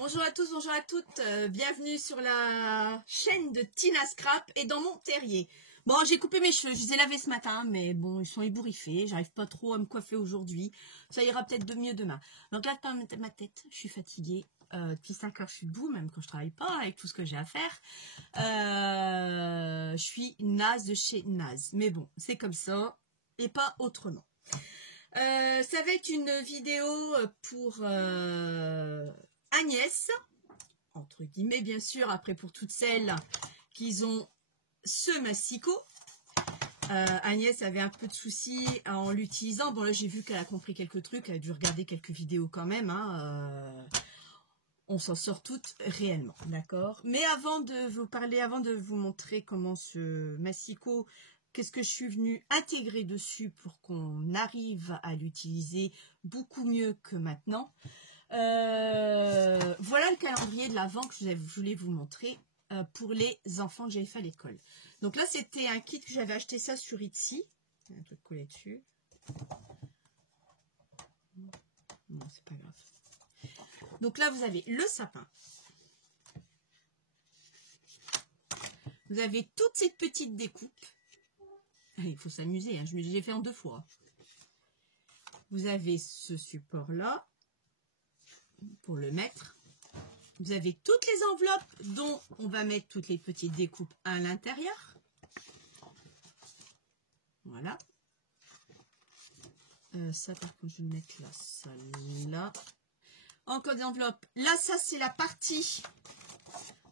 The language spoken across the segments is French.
Bonjour à tous, bonjour à toutes, bienvenue sur la chaîne de Tina Scrap et dans mon terrier. Bon, j'ai coupé mes cheveux, je les ai lavés ce matin, mais bon, ils sont ébouriffés, j'arrive pas trop à me coiffer aujourd'hui, ça ira peut-être de mieux demain. Donc là, dans ma tête, je suis fatiguée, depuis 5 heures je suis debout, même quand je travaille pas, avec tout ce que j'ai à faire. Je suis naze de chez naze, mais bon, c'est comme ça, et pas autrement. Ça va être une vidéo pour Agnès, entre guillemets bien sûr, après pour toutes celles qui ont ce massicot. Agnès avait un peu de soucis en l'utilisant. Bon là j'ai vu qu'elle a compris quelques trucs, elle a dû regarder quelques vidéos quand même. On s'en sort toutes réellement, d'accord. Mais avant de vous parler, avant de vous montrer comment ce massicot, qu'est-ce que je suis venue intégrer dessus pour qu'on arrive à l'utiliser beaucoup mieux que maintenant. Voilà le calendrier de l'Avent que je voulais vous montrer pour les enfants que j'avais fait à l'école. Donc là, c'était un kit que j'avais acheté ça sur Etsy. Il y a un truc collé dessus. Non, c'est pas grave. Donc là, vous avez le sapin. Vous avez toutes ces petites découpes. Il faut s'amuser, hein. J'ai fait en 2 fois. Vous avez ce support-là pour le mettre. Vous avez toutes les enveloppes dont on va mettre toutes les petites découpes à l'intérieur. Voilà. Ça, par contre, je vais mettre là, ça là. Encore des enveloppes. Là, ça, c'est la partie...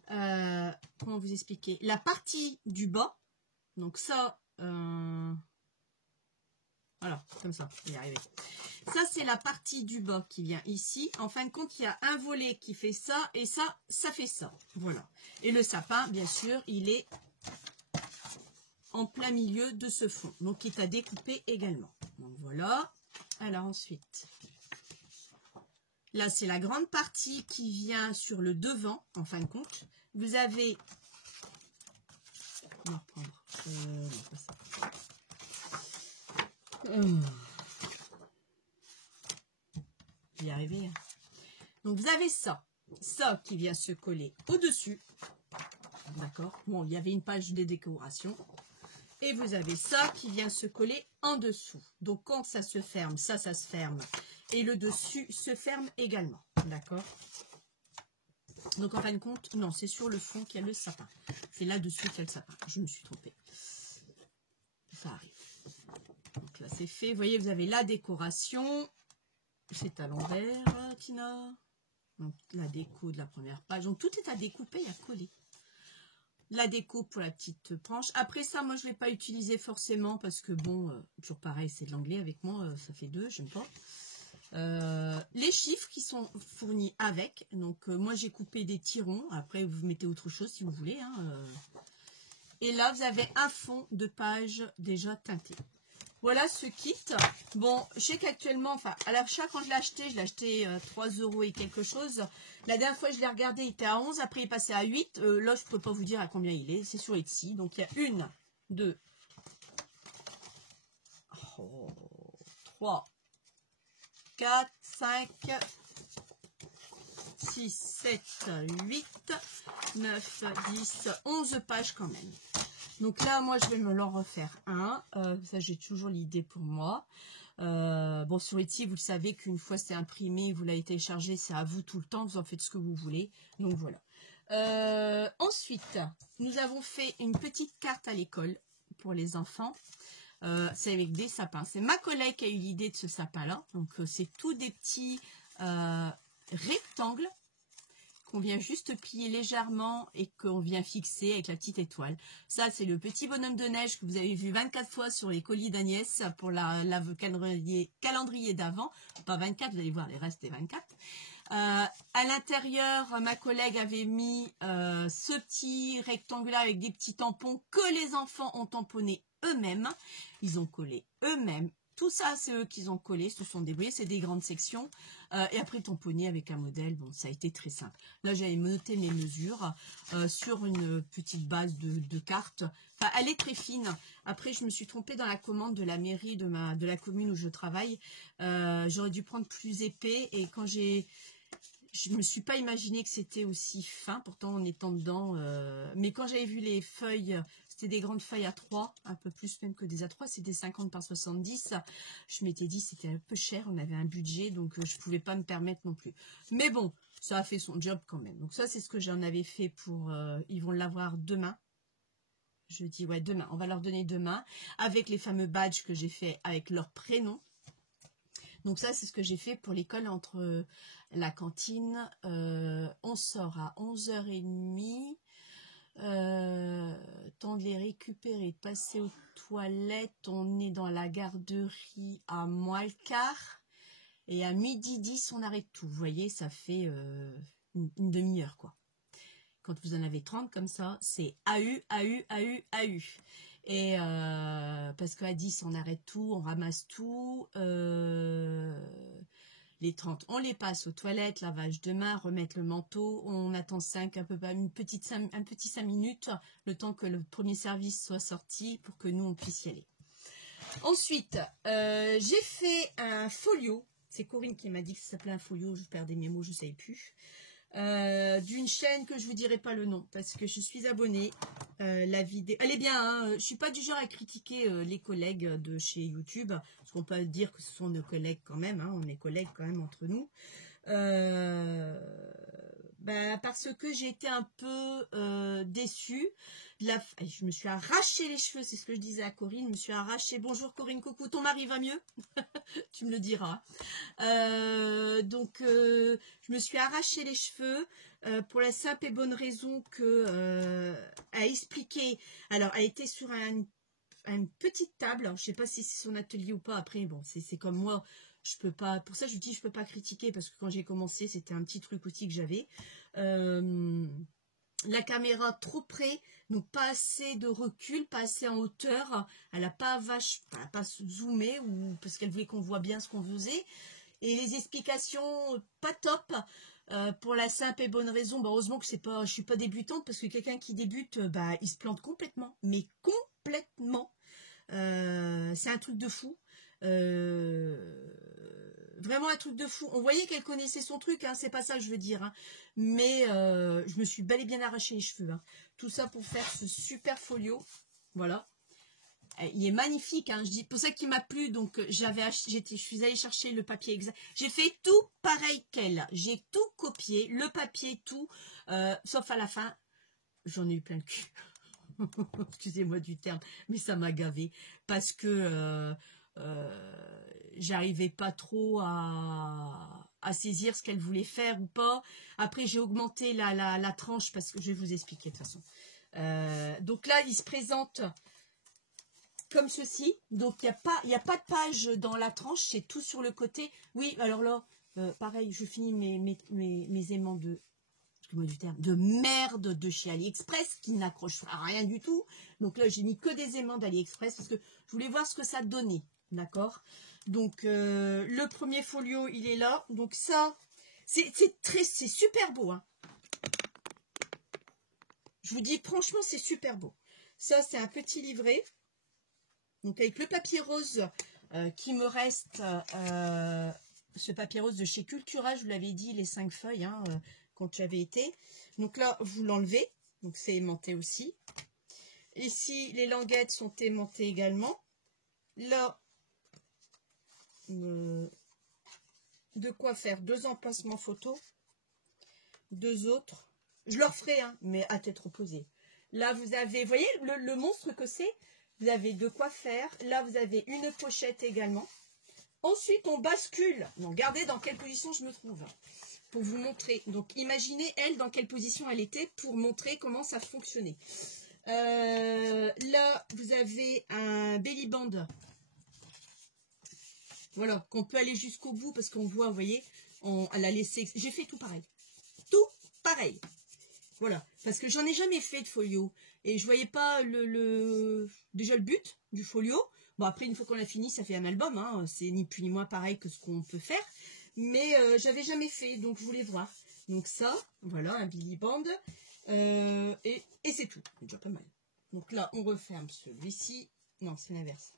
comment vous expliquer? La partie du bas. Donc ça... voilà, comme ça, je vais y arriver. Ça, c'est la partie du bas qui vient ici. En fin de compte, il y a un volet qui fait ça et ça, ça fait ça. Voilà. Et le sapin, bien sûr, il est en plein milieu de ce fond. Donc, il est à découper également. Donc, voilà. Alors, ensuite, là, c'est la grande partie qui vient sur le devant, en fin de compte. Vous avez... On va reprendre. Non, pas ça. Je vais y arriver. Hein. Donc, vous avez ça. Ça qui vient se coller au-dessus. D'accord. Bon, il y avait une page de décoration. Et vous avez ça qui vient se coller en dessous. Donc, quand ça se ferme, ça se ferme. Et le dessus se ferme également. D'accord. Donc, en fin de compte, non, c'est sur le fond qu'il y a le sapin. C'est là-dessus qu'il y a le sapin. Je me suis trompée. Ça arrive. Donc là, c'est fait. Vous voyez, vous avez la décoration. C'est à l'envers, Tina. Donc, la déco de la première page. Donc, tout est à découper et à coller. La déco pour la petite planche. Après ça, moi, je ne l'ai pas utilisé forcément parce que, bon, toujours pareil, c'est de l'anglais avec moi. Ça fait 2, j'aime pas. Les chiffres qui sont fournis avec. Donc, moi, j'ai coupé des tirons. Après, vous mettez autre chose si vous voulez. Et là, vous avez un fond de page déjà teinté. Voilà ce kit. Bon, je sais qu'actuellement, enfin, à l'achat, quand je l'ai acheté 3 € et quelque chose. La dernière fois, je l'ai regardé, il était à 11. Après, il est passé à 8. Là, je ne peux pas vous dire à combien il est. C'est sur Etsy. Donc, il y a 1, 2, 3, 4, 5, 6, 7, 8, 9, 10, 11 pages quand même. Donc là, moi, je vais me l'en refaire un. Ça, j'ai toujours l'idée pour moi. Bon, sur Etsy, vous le savez qu'une fois c'est imprimé, vous l'avez téléchargé, c'est à vous tout le temps. Vous en faites ce que vous voulez. Donc, voilà. Ensuite, nous avons fait une petite carte à l'école pour les enfants. C'est avec des sapins. C'est ma collègue qui a eu l'idée de ce sapin-là. Donc, c'est tous des petits rectangles qu'on vient juste plier légèrement et qu'on vient fixer avec la petite étoile. Ça, c'est le petit bonhomme de neige que vous avez vu 24 fois sur les colis d'Agnès pour la calendrier d'avant. Pas 24, vous allez voir, les restes des 24. À l'intérieur, ma collègue avait mis ce petit rectangle-là avec des petits tampons que les enfants ont tamponné eux-mêmes. Ils ont collé eux-mêmes. Tout ça, c'est eux qui ont collé, ce sont débrouillés, c'est des grandes sections. Et après, tamponner avec un modèle, bon, ça a été très simple. Là, j'avais noté mes mesures sur une petite base de cartes. Enfin, elle est très fine. Après, je me suis trompée dans la commande de la mairie de la commune où je travaille. J'aurais dû prendre plus épais. Et quand j'ai Je me suis pas imaginé que c'était aussi fin, pourtant en étant dedans. Mais quand j'avais vu les feuilles, c'était des grandes feuilles A3, un peu plus même que des A3, c'était 50 par 70. Je m'étais dit c'était un peu cher, on avait un budget, donc je pouvais pas me permettre non plus. Mais bon, ça a fait son job quand même. Donc ça, c'est ce que j'en avais fait pour... ils vont l'avoir demain. Je dis ouais, demain. On va leur donner demain, avec les fameux badges que j'ai fait avec leur prénom. Donc ça, c'est ce que j'ai fait pour l'école entre la cantine. On sort à 11h30. Temps de les récupérer, de passer aux toilettes. On est dans la garderie à moins le quart. Et à 12h10, on arrête tout. Vous voyez, ça fait une demi-heure, quoi. Quand vous en avez 30 comme ça, c'est AU, AU, AU, AU. Et parce qu'à 10, on arrête tout, on ramasse tout. Les 30, on les passe aux toilettes, lavage de main, remettre le manteau. On attend un petit 5 minutes, le temps que le premier service soit sorti pour que nous, on puisse y aller. Ensuite, j'ai fait un folio. C'est Corinne qui m'a dit que ça s'appelait un folio. Je perdais mes mots, je ne savais plus. D'une chaîne que je vous dirai pas le nom parce que je suis abonnée. La vidéo, elle est bien, hein, je suis pas du genre à critiquer les collègues de chez YouTube, parce qu'on peut dire que ce sont nos collègues quand même, hein, on est collègues quand même entre nous. Parce que j'ai été un peu déçue. Je me suis arraché les cheveux, c'est ce que je disais à Corinne, je me suis arraché. Bonjour Corinne, coucou, ton mari va mieux? Tu me le diras. Je me suis arraché les cheveux pour la simple et bonne raison que a expliqué. Alors, elle était sur une petite table. Je ne sais pas si c'est son atelier ou pas. Après, bon, c'est comme moi. Je peux pas. Pour ça, je dis je peux pas critiquer parce que quand j'ai commencé, c'était un petit truc aussi que j'avais. La caméra trop près, donc pas assez de recul, pas assez en hauteur. Elle n'a pas zoomé ou parce qu'elle voulait qu'on voit bien ce qu'on faisait. Et les explications pas top pour la simple et bonne raison. Heureusement que je suis pas débutante parce que quelqu'un qui débute, il se plante complètement, mais complètement. C'est un truc de fou. Vraiment un truc de fou. On voyait qu'elle connaissait son truc, hein, c'est pas ça que je veux dire. Hein. Mais je me suis bel et bien arraché les cheveux. Hein. Tout ça pour faire ce super folio. Voilà. Il est magnifique. Hein. Je dis pour ça qu'il m'a plu. Donc je suis allée chercher le papier exact. J'ai fait tout pareil qu'elle. J'ai tout copié. Le papier, tout. Sauf à la fin, j'en ai eu plein le cul. Excusez-moi du terme. Mais ça m'a gavé. Parce que... j'arrivais pas trop à saisir ce qu'elle voulait faire ou pas. Après, j'ai augmenté la tranche parce que je vais vous expliquer de toute façon. Donc là, il se présente comme ceci. Donc, il n'y a pas de page dans la tranche. C'est tout sur le côté. Oui, alors là, pareil, je finis mes aimants excusez-moi du terme, de merde de chez AliExpress qui n'accrochent à rien du tout. Donc là, j'ai mis que des aimants d'AliExpress parce que je voulais voir ce que ça donnait. D'accord. Donc le premier folio il est là. Donc ça c'est super beau. Hein. Je vous dis franchement c'est super beau. Ça c'est un petit livret. Donc avec le papier rose qui me reste. Ce papier rose de chez Cultura, je vous l'avais dit, les 5 feuilles hein, quand j'avais été. Donc là vous l'enlevez. Donc c'est aimanté aussi. Ici les languettes sont aimantées également. Là de quoi faire 2 emplacements photo, 2 autres, je leur ferai hein, mais à tête reposée. Là vous avez, vous voyez le monstre que c'est, vous avez de quoi faire. Là vous avez une pochette également. Ensuite on bascule, donc regardez dans quelle position je me trouve pour vous montrer. Donc imaginez elle dans quelle position elle était pour montrer comment ça fonctionnait. Là vous avez un belly band. Voilà, qu'on peut aller jusqu'au bout parce qu'on voit, vous voyez, elle a laissé... J'ai fait tout pareil. Tout pareil. Voilà, parce que j'en ai jamais fait de folio. Et je voyais pas déjà le but du folio. Bon, après, une fois qu'on a fini, ça fait un album. Hein. C'est ni plus ni moins pareil que ce qu'on peut faire. Mais j'avais jamais fait, donc je voulais voir. Donc ça, voilà, un Billy Band. Et c'est tout. C'est déjà pas mal. Donc là, on referme celui-ci. Non, c'est l'inverse.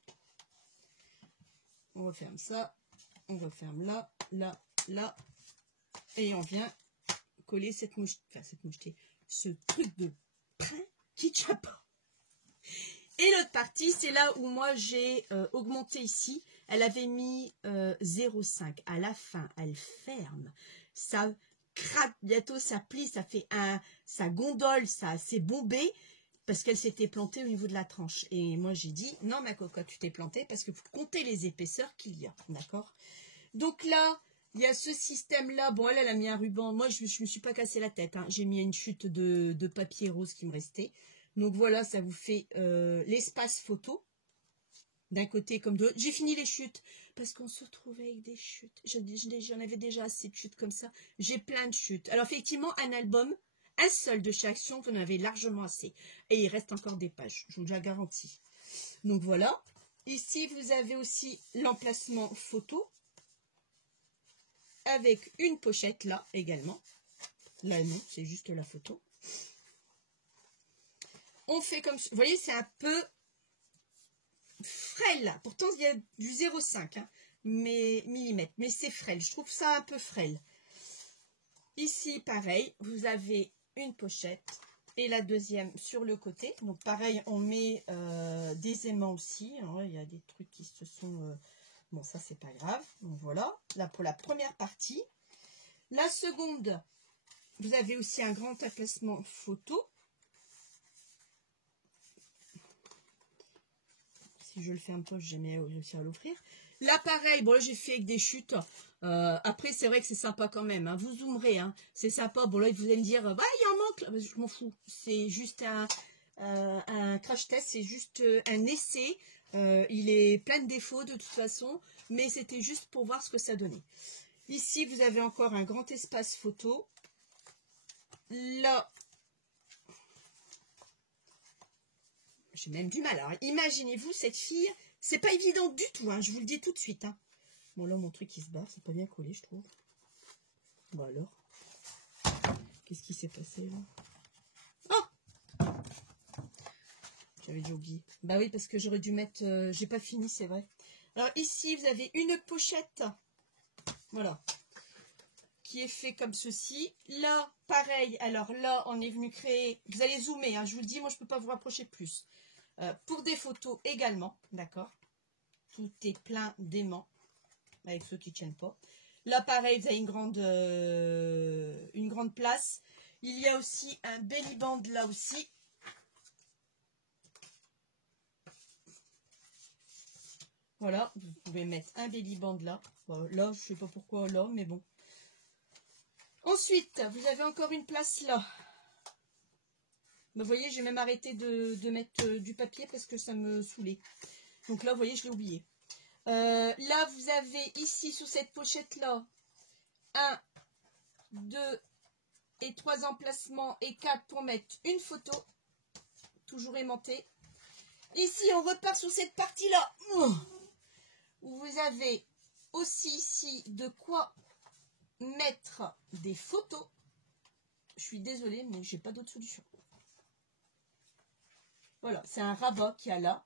On referme ça, on referme là, là, là, et on vient coller cette mouchetée, ce truc de pain qui tient pas. Et l'autre partie, c'est là où moi j'ai augmenté ici. Elle avait mis 0,5. À la fin, elle ferme. Ça craque, bientôt ça plie, ça fait ça gondole, ça s'est bombé parce qu'elle s'était plantée au niveau de la tranche. Et moi j'ai dit, non ma cocotte, tu t'es plantée parce que vous comptez les épaisseurs qu'il y a, d'accord? Donc là, il y a ce système-là. Bon, elle a mis un ruban. Moi, je me suis pas cassé la tête, hein. J'ai mis une chute de papier rose qui me restait. Donc voilà, ça vous fait l'espace photo d'un côté comme de l'autre. J'ai fini les chutes parce qu'on se retrouvait avec des chutes. J'en avais déjà assez de chutes comme ça. J'ai plein de chutes. Alors effectivement, un album, un seul de chaque action, vous en avez largement assez. Et il reste encore des pages, je vous le garantis. Donc voilà. Ici, vous avez aussi l'emplacement photo avec une pochette là également. Là non, c'est juste la photo. On fait comme... Vous voyez, c'est un peu frêle là. Pourtant, il y a du 0,5 hein, millimètres. Mais c'est frêle. Je trouve ça un peu frêle. Ici, pareil, vous avez une pochette. Et la deuxième sur le côté. Donc, pareil, on met des aimants aussi. Alors, il y a des trucs qui se sont... Bon, ça, c'est pas grave. Donc, voilà. Là, pour la première partie. La seconde, vous avez aussi un grand emplacement photo. Si je le fais un peu, j'ai jamais réussi à l'offrir. Là, pareil, bon, là, j'ai fait avec des chutes. Après, c'est vrai que c'est sympa quand même. Hein. Vous zoomerez, hein. C'est sympa. Bon, là, vous allez me dire, bah, il y a un manque. Là. Je m'en fous. C'est juste un crash test. C'est juste un essai. Il est plein de défauts, de toute façon. Mais c'était juste pour voir ce que ça donnait. Ici, vous avez encore un grand espace photo. Là, j'ai même du mal. Alors, imaginez-vous, cette fille, c'est pas évident du tout, hein, je vous le dis tout de suite. Hein. Bon, là, mon truc, il se barre, c'est pas bien collé, je trouve. Bon, alors. Qu'est-ce qui s'est passé, là? Oh! J'avais déjà oublié. Bah oui, parce que j'aurais dû mettre... j'ai pas fini, c'est vrai. Alors, ici, vous avez une pochette. Voilà. Qui est fait comme ceci. Là, pareil. Alors là, on est venu créer... Vous allez zoomer, hein, je vous le dis, moi, je peux pas vous rapprocher plus. Pour des photos également, d'accord. Tout est plein d'aimants, avec ceux qui ne tiennent pas. Là, pareil, vous avez une grande place. Il y a aussi un belly band là aussi. Voilà, vous pouvez mettre un belly band là. Bon, là, je sais pas pourquoi là, mais bon. Ensuite, vous avez encore une place là. Vous voyez, j'ai même arrêté de mettre du papier parce que ça me saoulait. Donc là, vous voyez, je l'ai oublié. Là, vous avez ici, sous cette pochette-là, 1, 2 et 3 emplacements et 4 pour mettre une photo. Toujours aimantée. Ici, on repart sur cette partie-là. Où vous avez aussi ici de quoi mettre des photos. Je suis désolée, mais j'ai pas d'autre solution. Voilà, c'est un rabat qu'il y a là.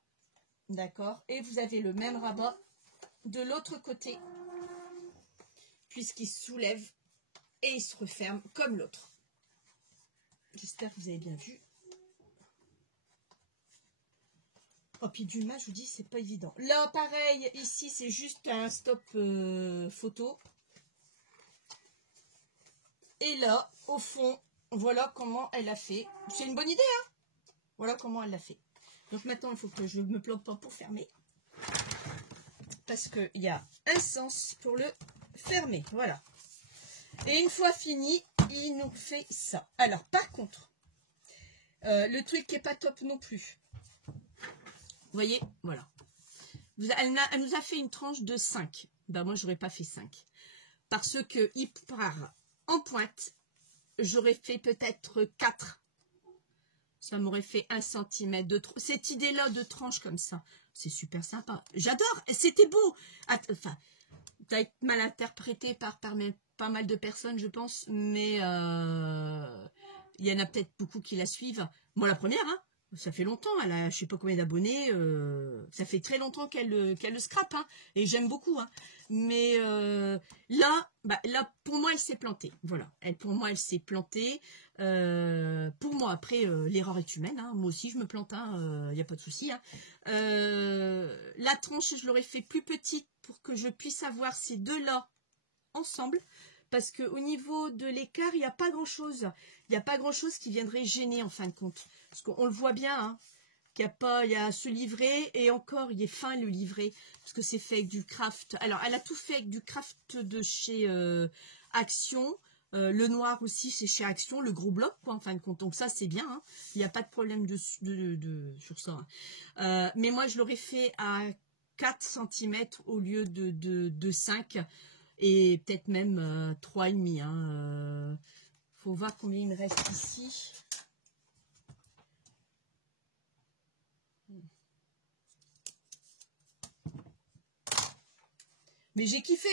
D'accord. Et vous avez le même rabat de l'autre côté. Puisqu'il se soulève et il se referme comme l'autre. J'espère que vous avez bien vu. Oh, puis d'une main, je vous dis, c'est pas évident. Là, pareil, ici, c'est juste un stop photo. Et là, au fond, voilà comment elle a fait. C'est une bonne idée, hein? Voilà comment elle l'a fait. Donc maintenant, il faut que je ne me plante pas pour fermer. Parce qu'il y a un sens pour le fermer. Voilà. Et une fois fini, il nous fait ça. Alors, par contre, le truc qui n'est pas top non plus. Vous voyez, voilà. Elle nous a fait une tranche de 5. Ben moi, j'aurais pas fait 5. Parce qu'il part en pointe. J'aurais fait peut-être 4. Ça m'aurait fait 1 cm de trop. Cette idée-là de tranche comme ça, c'est super sympa. J'adore. C'était beau. Enfin, ça a été mal interprété par pas mal de personnes, je pense. Mais il y en a peut-être beaucoup qui la suivent. Moi, la première, hein. Ça fait longtemps, elle a je sais pas combien d'abonnés, ça fait très longtemps qu'elle le scrape, hein, et j'aime beaucoup, hein. Mais là, là, pour moi, elle s'est plantée. Voilà, pour moi, elle s'est plantée. Pour moi, après, l'erreur est humaine, hein. Moi aussi, je me plante, hein, y a pas de souci, hein. La tranche, je l'aurais fait plus petite pour que je puisse avoir ces deux-là ensemble. Parce qu'au niveau de l'écart, il n'y a pas grand-chose. Il n'y a pas grand-chose qui viendrait gêner en fin de compte. Parce qu'on le voit bien, hein, qu'il y a pas, il y a ce livret, et encore, il est fin le livret, parce que c'est fait avec du craft. Alors, elle a tout fait avec du craft de chez Action. Le noir aussi, c'est chez Action, le gros bloc, quoi, en fin de compte. Donc ça, c'est bien, hein. Il n'y a pas de problème sur ça, hein. Mais moi, je l'aurais fait à 4 cm au lieu de 5, et peut-être même 3,5. Hein. Faut voir combien il me reste ici. Mais j'ai kiffé.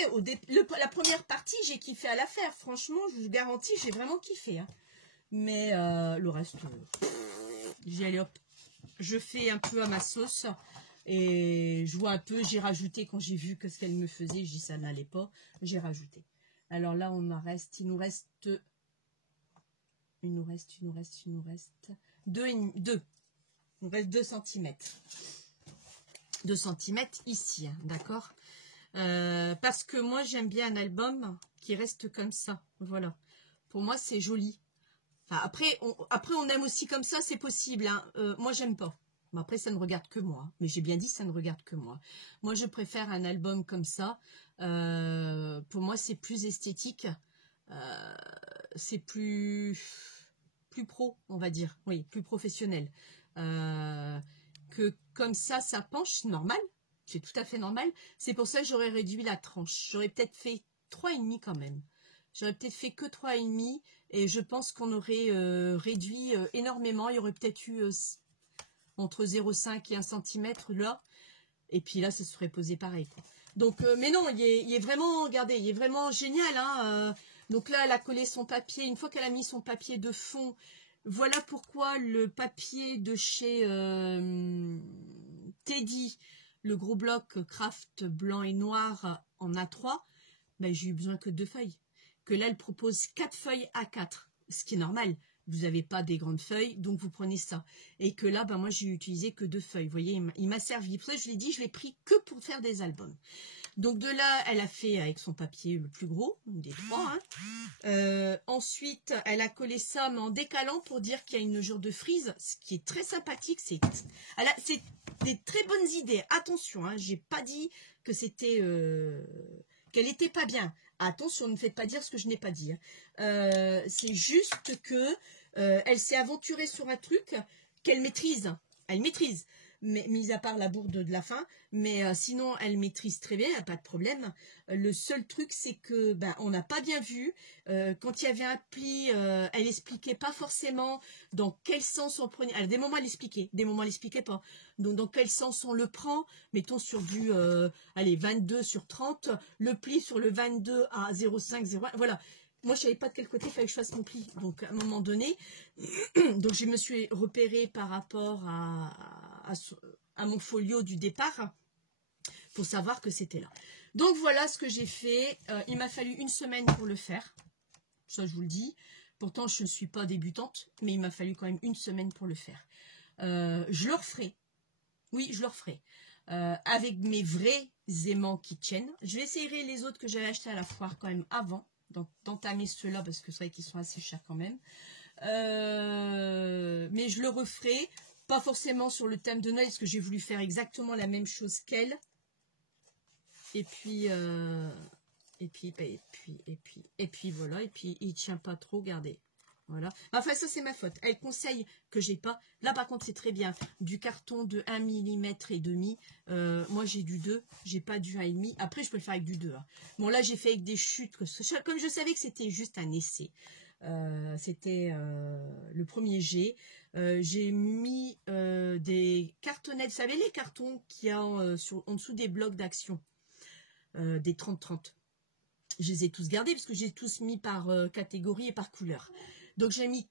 La première partie, j'ai kiffé à la faire. Franchement, je vous garantis, j'ai vraiment kiffé, hein. Mais le reste, j'y allais, hop. Je fais un peu à ma sauce. Et je vois un peu, j'ai rajouté quand j'ai vu que ce qu'elle me faisait, je dis ça n'allait pas, j'ai rajouté. Alors là, il nous reste 2. Il nous reste 2 cm. 2 cm ici, hein, d'accord. Parce que moi, j'aime bien un album qui reste comme ça. Voilà. Pour moi, c'est joli. Enfin, après, on aime aussi comme ça, c'est possible, hein. Moi, j'aime pas. Bon, après, ça ne regarde que moi. Mais j'ai bien dit, ça ne regarde que moi. Moi, je préfère un album comme ça. Pour moi, c'est plus esthétique. C'est plus pro, on va dire. Oui, plus professionnel. Que comme ça penche, normal. C'est tout à fait normal. C'est pour ça que j'aurais réduit la tranche. J'aurais peut-être fait 3,5 quand même. J'aurais peut-être fait que 3,5 et je pense qu'on aurait réduit énormément. Il y aurait peut-être eu entre 0,5 et 1 cm là. Et puis là, ça serait posé pareil, quoi. Donc, mais non, il est vraiment, regardez, il est vraiment génial, hein. Donc là, elle a collé son papier. Une fois qu'elle a mis son papier de fond, voilà pourquoi le papier de chez Teddy, le gros bloc craft blanc et noir en A3, ben, j'ai eu besoin que 2 feuilles. Que là, elle propose 4 feuilles A4, ce qui est normal. Vous n'avez pas des grandes feuilles, donc vous prenez ça. Et que là, ben, moi, j'ai utilisé que 2 feuilles. Vous voyez, il m'a servi. Pour ça, je lui ai dit, je l'ai pris que pour faire des albums. Donc de là, elle a fait avec son papier le plus gros, des 3. Hein. Ensuite, elle a collé ça, mais en décalant pour dire qu'il y a une mesure de frise, ce qui est très sympathique. C'est des très bonnes idées. Attention, hein, j'ai pas dit que c'était... qu'elle était pas bien. Attention, ne me faites pas dire ce que je n'ai pas dit. Hein. C'est juste que elle s'est aventurée sur un truc qu'elle maîtrise. Elle maîtrise. Mais, mis à part la bourde de la fin, mais sinon elle maîtrise très bien, il n'y a pas de problème. Le seul truc, c'est que on n'a pas bien vu. Quand il y avait un pli, elle expliquait pas forcément dans quel sens on prenait. Alors, des moments elle expliquait, des moments elle expliquait pas. Donc dans quel sens on le prend, mettons sur du 22 sur 30, le pli sur le 22 à 0,5, 0,1, voilà. Moi, je savais pas de quel côté il fallait que je fasse mon pli. Donc, à un moment donné, donc je me suis repérée par rapport à mon folio du départ pour savoir que c'était là. Donc, voilà ce que j'ai fait. Il m'a fallu 1 semaine pour le faire. Ça, je vous le dis. Pourtant, je ne suis pas débutante, mais il m'a fallu quand même 1 semaine pour le faire. Je le referai. Oui, je le referai. Avec mes vrais aimants qui tiennent. Je vais essayer les autres que j'avais achetés à la foire quand même avant d'entamer ceux-là parce que c'est vrai qu'ils sont assez chers quand même. Mais je le referai, pas forcément sur le thème de Noël parce que j'ai voulu faire exactement la même chose qu'elle. Et puis voilà, et puis il tient pas trop, regardez. Voilà. Enfin, ça, c'est ma faute. Elle conseille que j'ai pas. Là, par contre, c'est très bien. Du carton de 1 mm et demi. Moi, j'ai du 2. J'ai pas du 1,5. Après, je peux le faire avec du 2. Hein. Bon, là, j'ai fait avec des chutes. Comme je savais que c'était juste un essai. C'était le premier jet. J'ai mis des cartonnettes. Vous savez, les cartons qu'il y a en dessous des blocs d'action. Des 30-30. Je les ai tous gardés parce que j'ai tous mis par catégorie et par couleur. Donc j'ai mis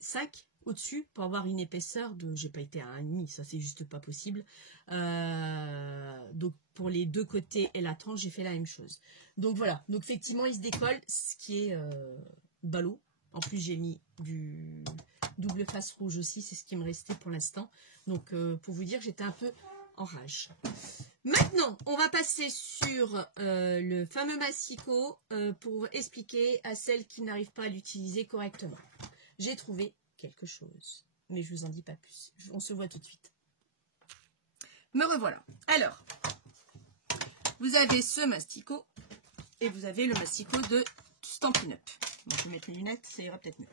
5 au-dessus pour avoir une épaisseur de, j'ai pas été à 1,5, ça c'est juste pas possible. Donc pour les deux côtés et la tranche, j'ai fait la même chose. Donc voilà, donc effectivement il se décolle, ce qui est ballot. En plus j'ai mis du double face rouge aussi, c'est ce qui me restait pour l'instant. Donc pour vous dire, j'étais un peu en rage. Maintenant, on va passer sur le fameux massicot pour expliquer à celles qui n'arrivent pas à l'utiliser correctement. J'ai trouvé quelque chose, mais je vous en dis pas plus. On se voit tout de suite. Me revoilà. Alors, vous avez ce masticot et vous avez le masticot de Stampin' Up. Bon, je vais mettre les lunettes, ça ira peut-être mieux.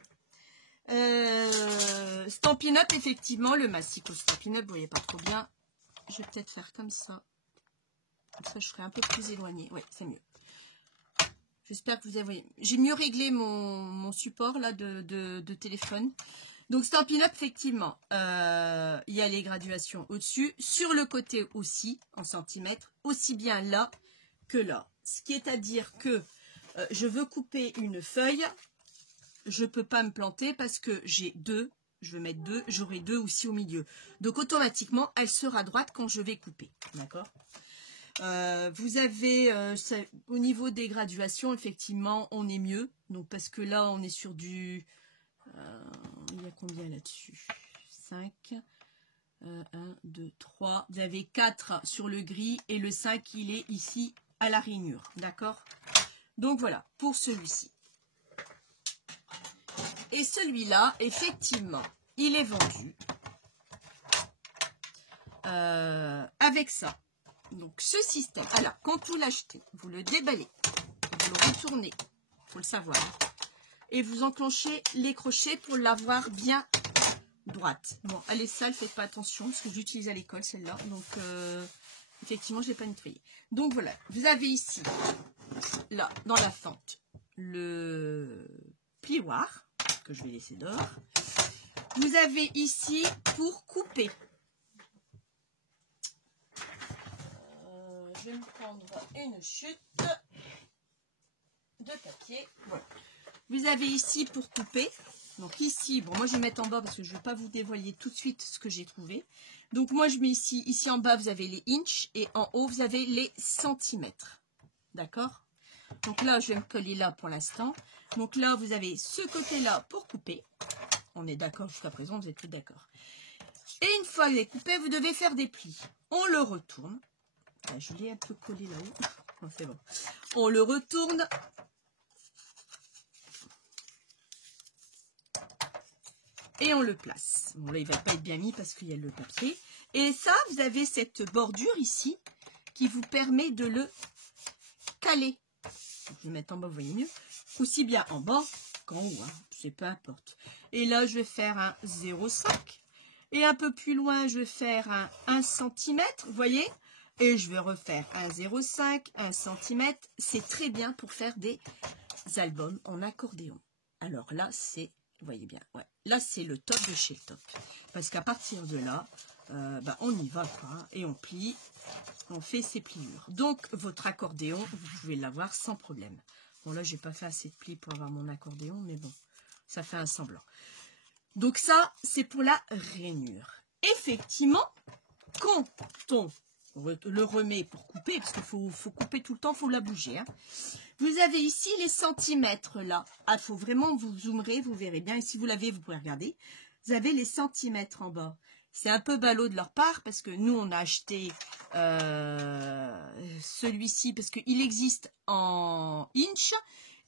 Stampin' Up, effectivement, le masticot Stampin' Up, vous voyez pas trop bien. Je vais peut-être faire comme ça. Comme ça, je serai un peu plus éloignée. Oui, c'est mieux. J'espère que vous avez... J'ai mieux réglé mon support là de téléphone. Donc, Stampin' Up, effectivement, il y a les graduations au-dessus. Sur le côté aussi, en centimètres, aussi bien là que là. Ce qui est à dire que je veux couper une feuille. Je ne peux pas me planter parce que j'ai deux. Je vais mettre deux. J'aurai deux aussi au milieu. Donc, automatiquement, elle sera droite quand je vais couper. D'accord ? Vous avez au niveau des graduations, effectivement, on est mieux. Donc, parce que là, on est sur du... il y a combien là-dessus? 5. 1, 2, 3. Vous avez 4 sur le gris et le 5, il est ici à la rainure. D'accord? Donc, voilà, pour celui-ci. Et celui-là, effectivement, il est vendu avec ça. Donc, ce système, alors, quand vous l'achetez, vous le déballez, vous le retournez, il faut le savoir, et vous enclenchez les crochets pour l'avoir bien droite. Bon, elle est sale, faites pas attention, parce que j'utilise à l'école celle-là, donc, effectivement, je n'ai pas nettoyé. Donc, voilà, vous avez ici, là, dans la fente, le plioir, que je vais laisser dehors. Vous avez ici, pour couper, je vais me prendre une chute de papier. Voilà. Vous avez ici pour couper. Donc ici, bon, moi je vais mettre en bas parce que je ne vais pas vous dévoiler tout de suite ce que j'ai trouvé. Donc moi je mets ici, en bas vous avez les inches et en haut vous avez les centimètres. D'accord? Donc là je vais me coller là pour l'instant. Donc là vous avez ce côté-là pour couper. On est d'accord jusqu'à présent, vous êtes tous d'accord. Et une fois que vous avez coupé, vous devez faire des plis. On le retourne. Je l'ai un peu collé là-haut. Oh, c'est bon. On le retourne. Et on le place. Bon, là, il ne va pas être bien mis parce qu'il y a le papier. Et ça, vous avez cette bordure ici qui vous permet de le caler. Je vais mettre en bas, vous voyez mieux. Aussi bien en bas qu'en haut. Hein. C'est peu importe. Et là, je vais faire un 0,5. Et un peu plus loin, je vais faire un 1 cm. Vous voyez ? Et je vais refaire un 0,5, 1 cm. C'est très bien pour faire des albums en accordéon. Alors là, c'est, vous voyez bien, ouais. Là, c'est le top de chez le top. Parce qu'à partir de là, on y va, quoi. Et on plie, on fait ses pliures. Donc, votre accordéon, vous pouvez l'avoir sans problème. Bon, là, je n'ai pas fait assez de plis pour avoir mon accordéon, mais bon, ça fait un semblant. Donc ça, c'est pour la rainure. Effectivement, quand on le remet pour couper, parce qu'il faut couper tout le temps, il faut la bouger. Hein. Vous avez ici les centimètres là. Il faut vraiment, vous zoomerez, vous verrez bien. Et si vous l'avez, vous pouvez regarder. Vous avez les centimètres en bas. C'est un peu ballot de leur part, parce que nous, on a acheté celui-ci, parce qu'il existe en inch,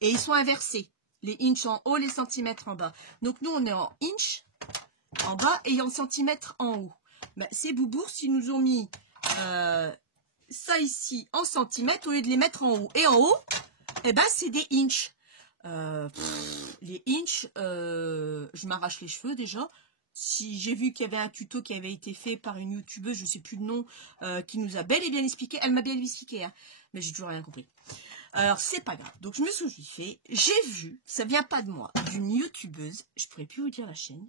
et ils sont inversés. Les inches en haut, les centimètres en bas. Donc nous, on est en inch en bas et en centimètres en haut. Ben, ces boubours, s'ils nous ont mis ça ici en centimètres au lieu de les mettre en haut. Et en haut, eh ben, c'est des inches. Les inches, je m'arrache les cheveux déjà. Si j'ai vu qu'il y avait un tuto qui avait été fait par une youtubeuse, je ne sais plus le nom, qui nous a bel et bien expliqué. Elle m'a bien expliqué, hein, mais j'ai toujours rien compris. Alors, c'est pas grave. Donc, je me suis fait, j'ai vu, ça vient pas de moi, d'une youtubeuse, je pourrais plus vous dire la chaîne.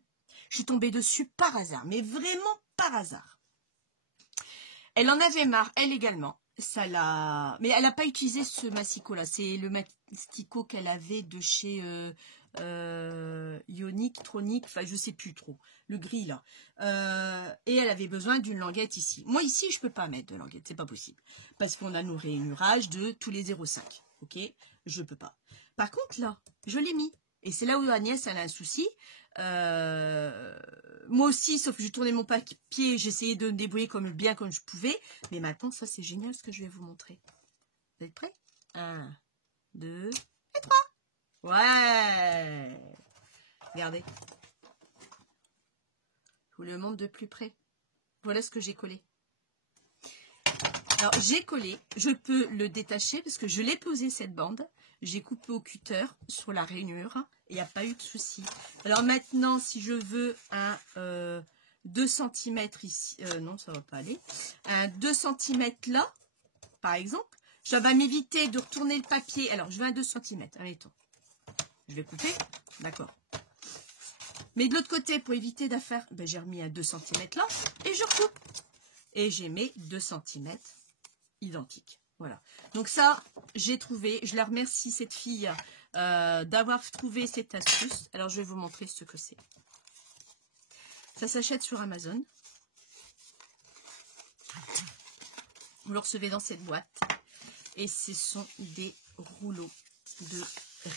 Je suis tombée dessus par hasard, mais vraiment par hasard. Elle en avait marre, elle également. Ça l'a... Mais elle n'a pas utilisé ce massicot-là. C'est le massicot qu'elle avait de chez ionique, tronique, enfin je sais plus trop, le gris là. Et elle avait besoin d'une languette ici. Moi ici je peux pas mettre de languette, c'est pas possible. Parce qu'on a nos rainurages de tous les 0,5. Ok, je peux pas. Par contre là, je l'ai mis. Et c'est là où Agnès elle a un souci. Moi aussi, sauf que je tournais mon papier, j'essayais de me débrouiller bien comme je pouvais. Mais maintenant, ça c'est génial ce que je vais vous montrer. Vous êtes prêts? 1, 2 et 3. Ouais. Regardez. Je vous le montre de plus près. Voilà ce que j'ai collé. Alors, j'ai collé. Je peux le détacher parce que je l'ai posé cette bande. J'ai coupé au cutter sur la rainure. Il n'y a pas eu de souci. Alors maintenant, si je veux un 2 cm ici, non, ça ne va pas aller. Un 2 cm là, par exemple, ça va m'éviter de retourner le papier. Alors, je veux un 2 cm, admettons. Je vais couper, d'accord. Mais de l'autre côté, pour éviter d'affaire, ben, j'ai remis un 2 cm là et je recoupe. Et j'ai mes 2 cm identiques. Voilà. Donc ça, j'ai trouvé. Je la remercie cette fille d'avoir trouvé cette astuce. Alors, je vais vous montrer ce que c'est. Ça s'achète sur Amazon. Vous le recevez dans cette boîte. Et ce sont des rouleaux de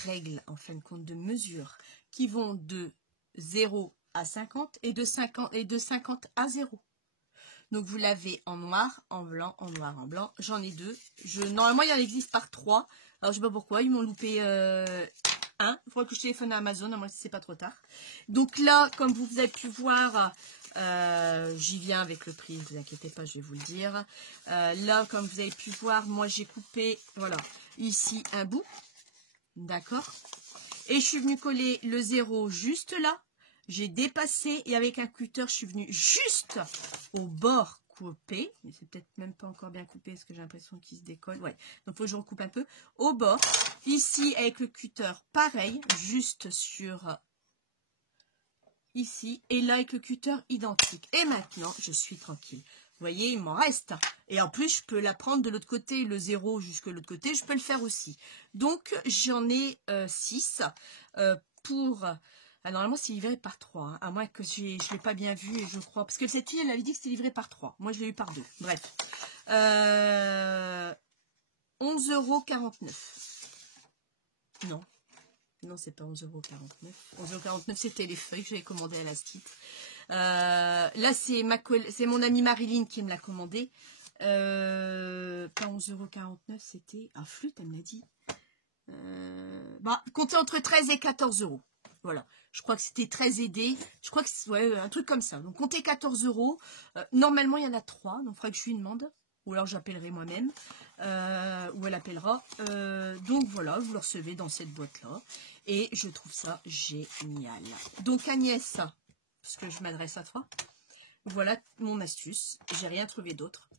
règles, en fin de compte, de mesures, qui vont de 0 à 50 et de 50 à 0. Donc, vous l'avez en noir, en blanc, en noir, en blanc. J'en ai 2. Normalement, il en existe par 3. Alors, je ne sais pas pourquoi. Ils m'ont loupé un. Il faudra que je téléphone à Amazon, à moins que c'est pas trop tard. Donc là, comme vous avez pu voir, j'y viens avec le prix, ne vous inquiétez pas, je vais vous le dire. Là, comme vous avez pu voir, moi, j'ai coupé, voilà, ici un bout. D'accord. Et je suis venue coller le 0 juste là. J'ai dépassé et avec un cutter, je suis venue juste au bord coupé. Mais c'est peut-être même pas encore bien coupé parce que j'ai l'impression qu'il se décolle. Ouais, donc il faut que je recoupe un peu. Au bord, ici avec le cutter, pareil, juste sur ici. Et là avec le cutter, identique. Et maintenant, je suis tranquille. Vous voyez, il m'en reste. Et en plus, je peux la prendre de l'autre côté, le 0 jusque l'autre côté. Je peux le faire aussi. Donc, j'en ai 6 pour... Ah, normalement, c'est livré par 3, hein, à moins que je ne l'ai pas bien vu, et je crois. Parce que cette fille, elle avait dit que c'était livré par 3. Moi, je l'ai eu par 2. Bref. 11,49 €. Non. Non, c'est pas 11,49 €. 11,49 €, c'était les feuilles que j'avais commandées à l'Astit. Là, c'est mon amie Marilyn qui me l'a commandé. Pas 11,49 €, c'était... Ah, flûte, elle me l'a dit. Comptez entre 13 et 14 €. Voilà, je crois que c'était 13 aidés. Je crois que c'est ouais, un truc comme ça. Donc, comptez 14 €. Normalement, il y en a 3. Donc, il faudra que je lui demande. Ou alors, j'appellerai moi-même. Ou elle appellera. Donc, voilà, vous le recevez dans cette boîte-là. Et je trouve ça génial. Donc, Agnès, parce que je m'adresse à toi. Voilà mon astuce. J'ai rien trouvé d'autre.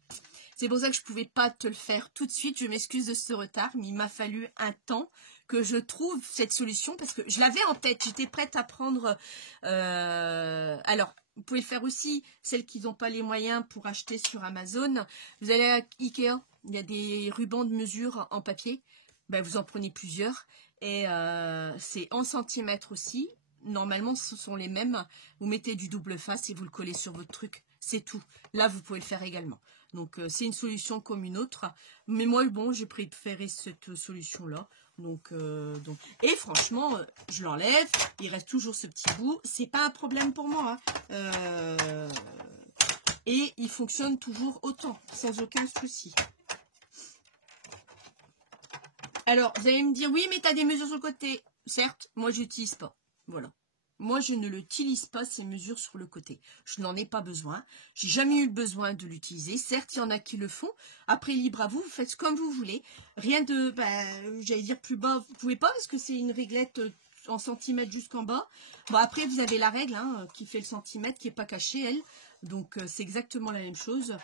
C'est pour ça que je ne pouvais pas te le faire tout de suite. Je m'excuse de ce retard, mais il m'a fallu un temps que je trouve cette solution parce que je l'avais en tête. J'étais prête à prendre... alors, vous pouvez le faire aussi, celles qui n'ont pas les moyens pour acheter sur Amazon. Vous allez à Ikea, il y a des rubans de mesure en papier. Ben, vous en prenez plusieurs. Et c'est en centimètres aussi. Normalement, ce sont les mêmes. Vous mettez du double face et vous le collez sur votre truc. C'est tout. Là, vous pouvez le faire également. Donc, c'est une solution comme une autre. Mais moi, bon, j'ai préféré cette solution-là. Donc, et franchement, je l'enlève. Il reste toujours ce petit bout. C'est pas un problème pour moi. Hein. Et il fonctionne toujours autant, sans aucun souci. Alors, vous allez me dire, oui, mais tu as des mesures sur le côté. Certes, moi, je n'utilise pas. Voilà. Moi, je ne l'utilise pas, ces mesures sur le côté. Je n'en ai pas besoin. J'ai jamais eu le besoin de l'utiliser. Certes, il y en a qui le font. Après, libre à vous, vous faites comme vous voulez. Rien de, j'allais dire plus bas, vous pouvez pas parce que c'est une réglette en centimètres jusqu'en bas. Bon, après, vous avez la règle hein, qui fait le centimètre, qui n'est pas cachée, elle. Donc, c'est exactement la même chose.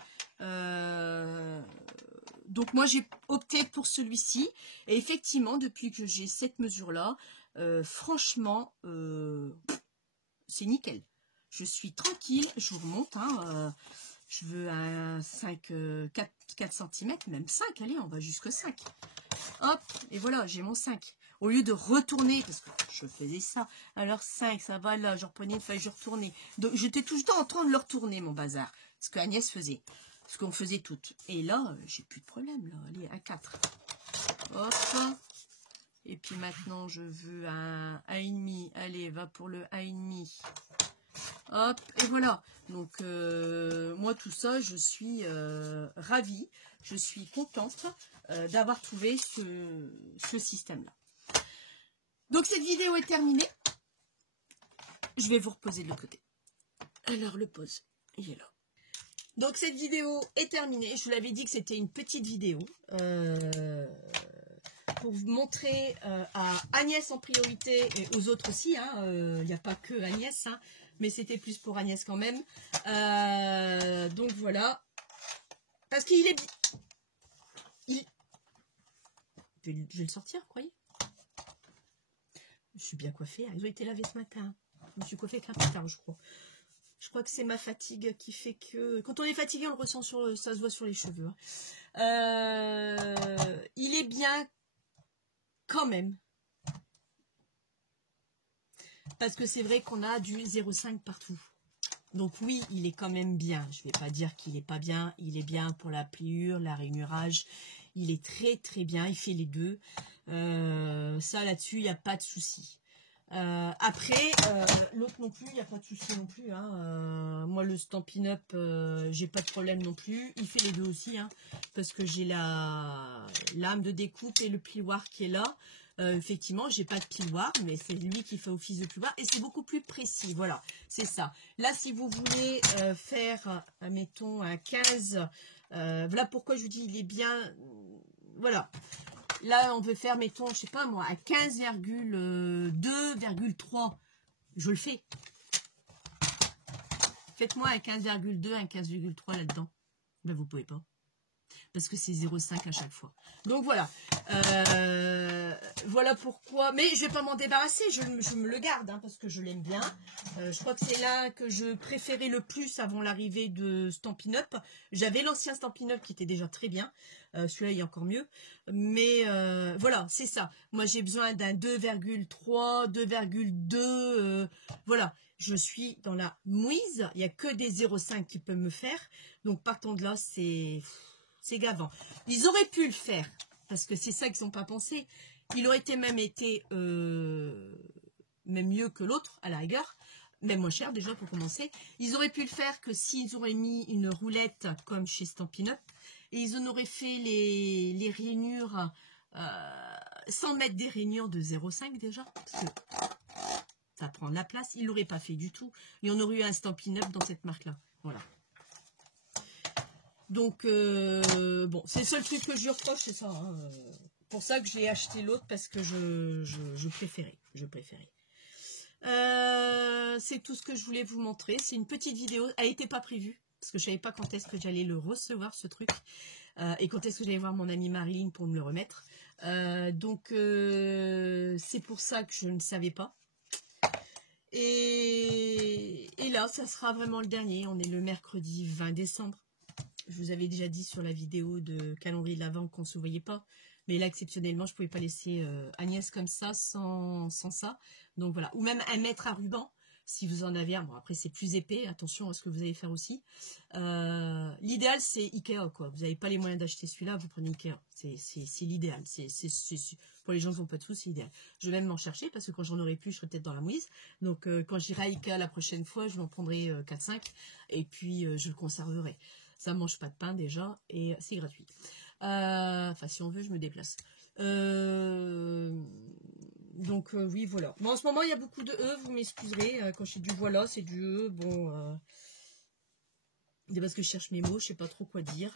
Donc, moi, j'ai opté pour celui-ci. Et effectivement, depuis que j'ai cette mesure-là, franchement, c'est nickel. Je suis tranquille, je vous remonte. Hein, je veux un 4 cm, même 5. Allez, on va jusqu'à 5. Hop, et voilà, j'ai mon 5. Au lieu de retourner, parce que je faisais ça, alors 5, ça va là, je reprenais une feuille, je retournais. Donc j'étais tout le temps en train de le retourner, mon bazar. Ce que Agnès faisait, ce qu'on faisait toutes. Et là, j'ai plus de problème, là. Allez, un 4. Hop. Et puis maintenant, je veux un 1,5. Allez, va pour le 1,5. Hop, et voilà. Donc, moi, tout ça, je suis ravie. Je suis contente d'avoir trouvé ce système-là. Donc, cette vidéo est terminée. Je vais vous reposer de l'autre côté. Alors, le pose, il est là. Donc, cette vidéo est terminée. Je vous l'avais dit que c'était une petite vidéo. Pour vous montrer à Agnès en priorité et aux autres aussi. Il n'y a pas que Agnès, hein, mais c'était plus pour Agnès quand même. Donc, voilà. Parce qu'il est... Je vais le sortir, vous croyez? Je suis bien coiffée. Ils ont été lavés ce matin. Je me suis coiffée qu'un peu tard, je crois. Je crois que c'est ma fatigue qui fait que... Quand on est fatigué, on le ressent sur... Ça se voit sur les cheveux. Il est bien quand même. Parce que c'est vrai qu'on a du 0,5 partout. Donc oui, il est quand même bien. Je ne vais pas dire qu'il n'est pas bien. Il est bien pour la pliure, la rainurage. Il est très très bien. Il fait les deux. Ça là-dessus, il n'y a pas de souci. Après, l'autre non plus, il n'y a pas de souci non plus. Hein. Moi, le Stampin' Up, j'ai pas de problème non plus. Il fait les deux aussi, hein, parce que j'ai la lame de découpe et le plioir qui est là. Effectivement, j'ai pas de plioir, mais c'est lui qui fait office de plioir et c'est beaucoup plus précis. Voilà, c'est ça. Là, si vous voulez faire, mettons, un 15, voilà pourquoi je vous dis il est bien. Voilà. Là, on veut faire, mettons, je sais pas moi, à 15,2,3. Je le fais. Faites-moi un 15,2, un 15,3 là-dedans. Ben, vous pouvez pas. Parce que c'est 0,5 à chaque fois. Donc, voilà. Voilà pourquoi. Mais je vais pas m'en débarrasser. Je me le garde, hein, parce que je l'aime bien. Je crois que c'est là que je préférais le plus avant l'arrivée de Stampin' Up. J'avais l'ancien Stampin' Up qui était déjà très bien. Celui-là, il est encore mieux. Mais voilà, c'est ça. Moi, j'ai besoin d'un 2,3, 2,2. Voilà, je suis dans la mouise. Il n'y a que des 0,5 qui peuvent me faire. Donc, partant de là, c'est gavant. Ils auraient pu le faire, parce que c'est ça qu'ils n'ont pas pensé. Il aurait même été même mieux que l'autre, à la rigueur. Même moins cher, déjà, pour commencer. Ils auraient pu le faire que s'ils auraient mis une roulette, comme chez Stampin' Up, et ils en auraient fait les rainures sans mettre des rainures de 0,5 déjà, parce que ça prend de la place. Ils l'auraient pas fait du tout. Et on aurait eu un Stampin' Up dans cette marque-là. Voilà. Donc, bon, c'est le seul truc que je lui reproche, c'est ça. Hein. Pour ça que j'ai acheté l'autre, parce que je préférais. C'est tout ce que je voulais vous montrer. C'est une petite vidéo. Elle n'était pas prévue, parce que je ne savais pas quand est-ce que j'allais le recevoir, ce truc. Et quand est-ce que j'allais voir mon amie Marilyn pour me le remettre. Donc, c'est pour ça que je ne savais pas. Et là, ça sera vraiment le dernier. On est le mercredi 20 décembre. Je vous avais déjà dit sur la vidéo de calendrier de l'Avent qu'on ne se voyait pas. Mais là, exceptionnellement, je ne pouvais pas laisser Agnès comme ça, sans ça. Donc voilà. Ou même un mètre à ruban, si vous en avez un. Bon, après, c'est plus épais. Attention à ce que vous allez faire aussi. L'idéal, c'est Ikea, quoi. Vous n'avez pas les moyens d'acheter celui-là, vous prenez Ikea. C'est l'idéal. Pour les gens qui n'ont pas de sous, c'est idéal. Je vais même m'en chercher, parce que quand j'en aurai plus, je serai peut-être dans la mouise. Donc, quand j'irai à Ikea la prochaine fois, je m'en prendrai 4-5. Et puis, je le conserverai. Ça ne mange pas de pain déjà et c'est gratuit. Enfin, si on veut, je me déplace. Donc, oui, voilà. Bon, en ce moment, il y a beaucoup de E, vous m'excuserez. Quand je dis du voilà, c'est du E. Bon, c'est parce que je cherche mes mots, je ne sais pas trop quoi dire.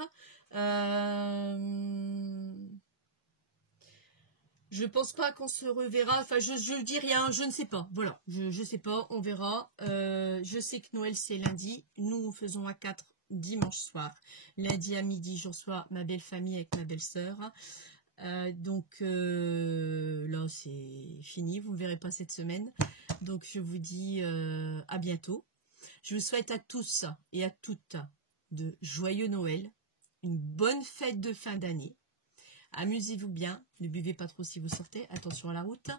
Je pense pas qu'on se reverra. Enfin, je dis rien, je ne sais pas. Voilà, je ne sais pas, on verra. Je sais que Noël, c'est lundi. Nous faisons à 4 dimanche soir. Lundi à midi, je reçois ma belle famille avec ma belle-sœur. Donc là, c'est fini. Vous ne me verrez pas cette semaine. Donc, je vous dis à bientôt. Je vous souhaite à tous et à toutes de joyeux Noël, une bonne fête de fin d'année, Amusez-vous bien. Ne buvez pas trop si vous sortez. Attention à la route.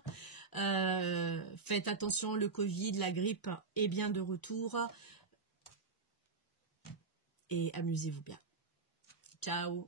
Faites attention, le Covid, la grippe est bien de retour. Et amusez-vous bien. Ciao.